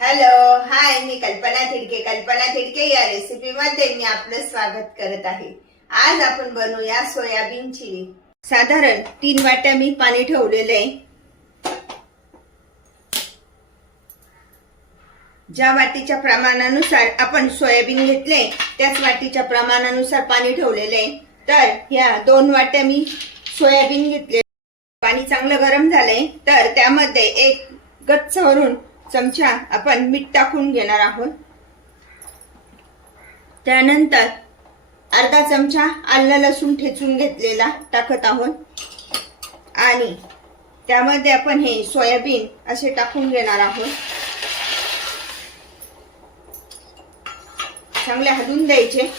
Hello hi मी कल्पना थिडके. कल्पना थिडके या रेसिपी मध्ये मी आपलं स्वागत करत आहे. आज आपण बनवूया सोयाबीन चिली. साधारण तीन वाट्या मी पाणी ठेवलेलं आहे. ज्या वाटीच्या प्रमाणानुसार आपण सोयाबीन घेतले त्याच वाटीच्या प्रमाणानुसार पाणी ठेवलेलं आहे. तर ह्या दोन वाट्या मी सोयाबीन घेतले. पाणी चांगलं गरम झालंय. तर त्यामध्ये एक गच्च भरून चमचा आपण मीठ टाकून घेणार आहोत. त्यानंतर अर्धा चमचा आलं लसूण ठेचून घेतलेला टाकत आहोत. आणि त्यामध्ये आपण हे सोयाबीन असे टाकून घेणार आहोत. चांगले हलवून द्यायचे.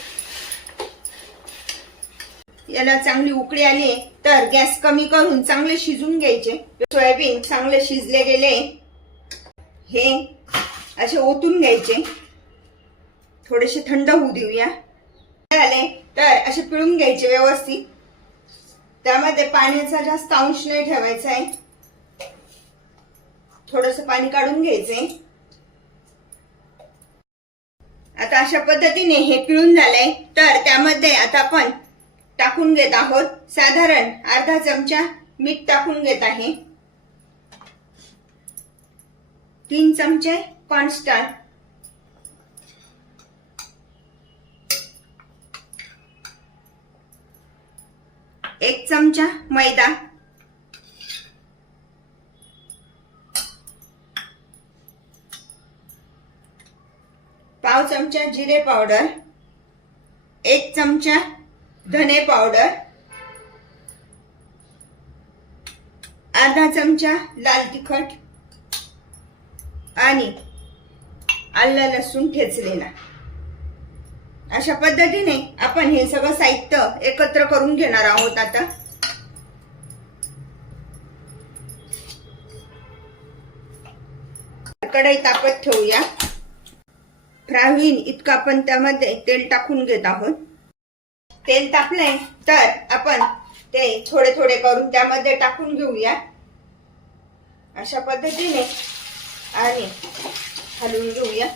याला चांगली उकळी आली तर गॅस कमी करून चांगले शिजून घ्यायचे. सोयाबीन चांगले शिजले गेले हे असे ओतून घ्यायचे. थोडेसे थंड होऊ देऊया. झाले तर असे पिळून घ्यायचे व्यवस्थित. त्यामध्ये पाण्याचा जास्त अंश नाही ठेवायचा आहे. थोडस पाणी काढून घ्यायचंय आता अशा पद्धतीने हे पिळून झालंय तर त्यामध्ये आता आपण टाकून घेत आहोत. साधारण अर्धा चमचा मीठ टाकून घेत आहे. तीन चमचे कॉर्नस्टार. एक चमचा मैदा. पाव चमचा जिरे पावडर. एक चमचा धने पावडर. अर्धा चमचा लाल तिखट. आणि आलं लसूण ठेचलेला अशा पद्धतीने आपण हे सगळं साहित्य एकत्र करून घेणार आहोत आता. कढई तापत ठेवूया. फ्राय होईल इतकं आपण त्यामध्ये तेल टाकून घेत आहोत. तेल तापले तर आपण ते थोडे थोडे करून त्यामध्ये टाकून घेऊया. अशा पद्धतीने आणि हलवून घेऊया.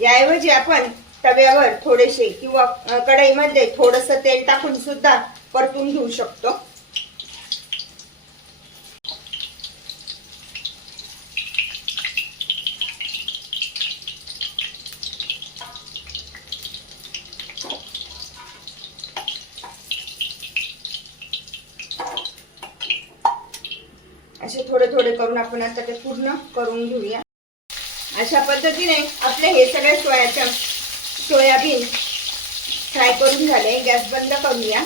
याऐवजी आपण तव्यावर थोडेसे किंवा कढईमध्ये थोडस तेल टाकून सुद्धा परतून घेऊ शकतो. असे थोडे थोडे करून आपण आता ते पूर्ण करून घेऊया. अशा पद्धतीने आपले हे सगळे सोयाच्या सोयाबीन फ्राय करून झाले. गॅस बंद करूया.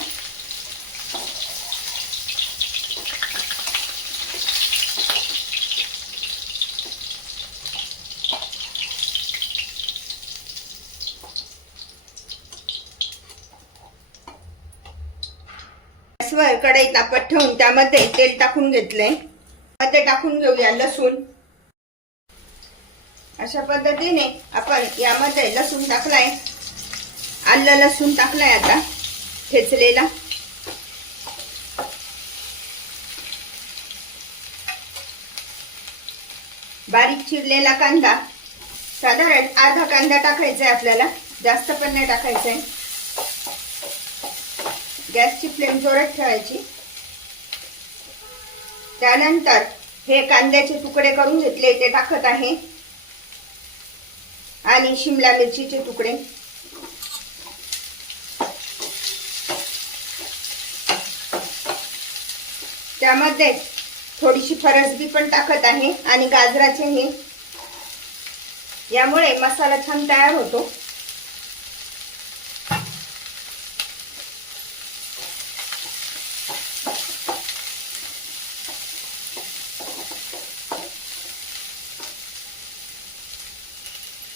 गॅसवर कढई तापत ठेवून त्यामध्ये तेल टाकून घेतलंय. मध्ये टाकून घेऊया लसूण. अशा पद्धतीने आपण यामध्ये लसूण टाकलाय. आलं लसूण टाकलाय आता ठेचलेला. बारीक चिरलेला कांदा. साधारण अर्धा कांदा टाकायचा आहे आपल्याला जास्त पण नाही टाकायचा आहे गॅसची फ्लेम जोरात ठेवायची. त्यानंतर हे कांद्याचे तुकडे करून घेतले ते टाकत आहे. आणि शिमला मिरचीचे तुकडे. त्यामध्ये थोडीशी फरसबी पण टाकत आहे आणि गाजराचे हे. यामुळे मसाला छान तयार होतो.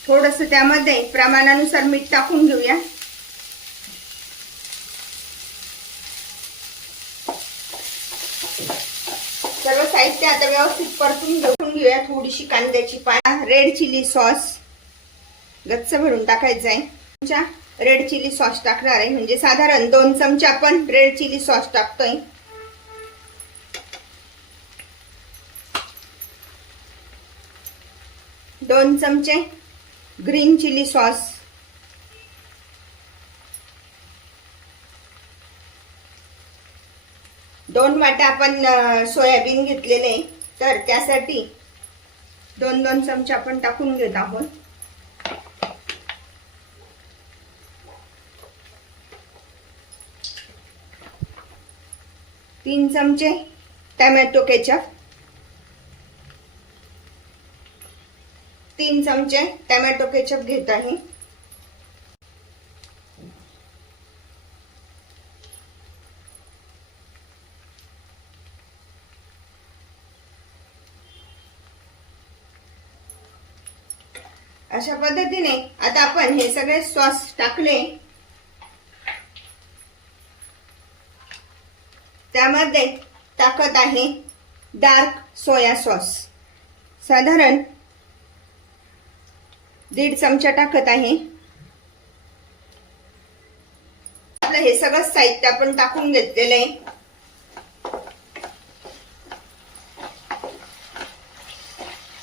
थोडस त्यामध्ये प्रमाणानुसार मीठ टाकून घेऊया. सर्व साहित्य आता व्यवस्थित परतून घेऊन घेऊया. थोडीशी कांद्याची पान रेड चिली सॉस गच्च भरून टाकायचं आहे. तुमच्या रेड चिली सॉस टाकणार आहे. म्हणजे साधारण दोन चमचे आपण रेड चिली सॉस टाकतोय. दोन चमचे ग्रीन चिली सॉस. दोन वाटा आपण सोयाबीन घेतलेले तर त्यासाठी दोन दोन चमचे आपण टाकून घेत आहोत. तीन चमचे टमॅटो केचप. तीन चमचे टॅमॅटो केचप घेत आहे. अशा पद्धतीने आता आपण हे सगळे सॉस टाकले. त्यामध्ये टाकत आहे डार्क सोया सॉस. साधारण दीड चमचा टाकत आहे. आपलं हे सगळं साहित्य आपण टाकून घेतलेलं आहे.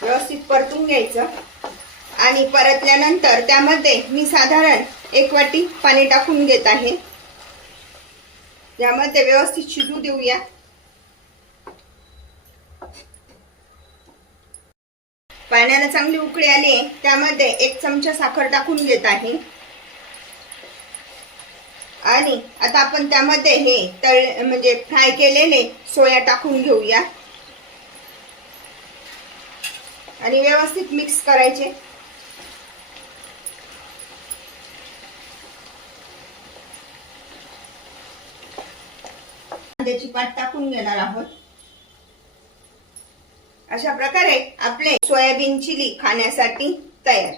व्यवस्थित परतून घ्यायचं. आणि परतल्यानंतर त्यामध्ये मी साधारण एक वाटी पाणी टाकून घेत आहे. यामध्ये व्यवस्थित शिजू देऊया. पाण्याला चांगली उकळी आली त्यामध्ये एक चमचा साखर टाकून घेत आहे. आणि आता आपण त्यामध्ये हे तळ म्हणजे फ्राय केलेले सोया टाकून घेऊया. आणि व्यवस्थित मिक्स करायचे. कांद्याची पाठ टाकून घेणार आहोत. अशा प्रकारे आपले सोयाबीन चिली खाण्यासाठी तयार.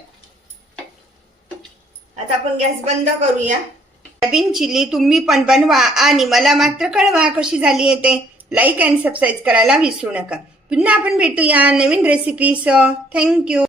आता आपण गॅस बंद करूया. सोयाबीन चिली तुम्ही पण बनवा आणि मला मात्र कळवा कशी झाली आहे ते. लाईक अँड सबस्क्राईब करायला विसरू नका. पुन्हा आपण भेटूया नवीन रेसिपीस थँक्यू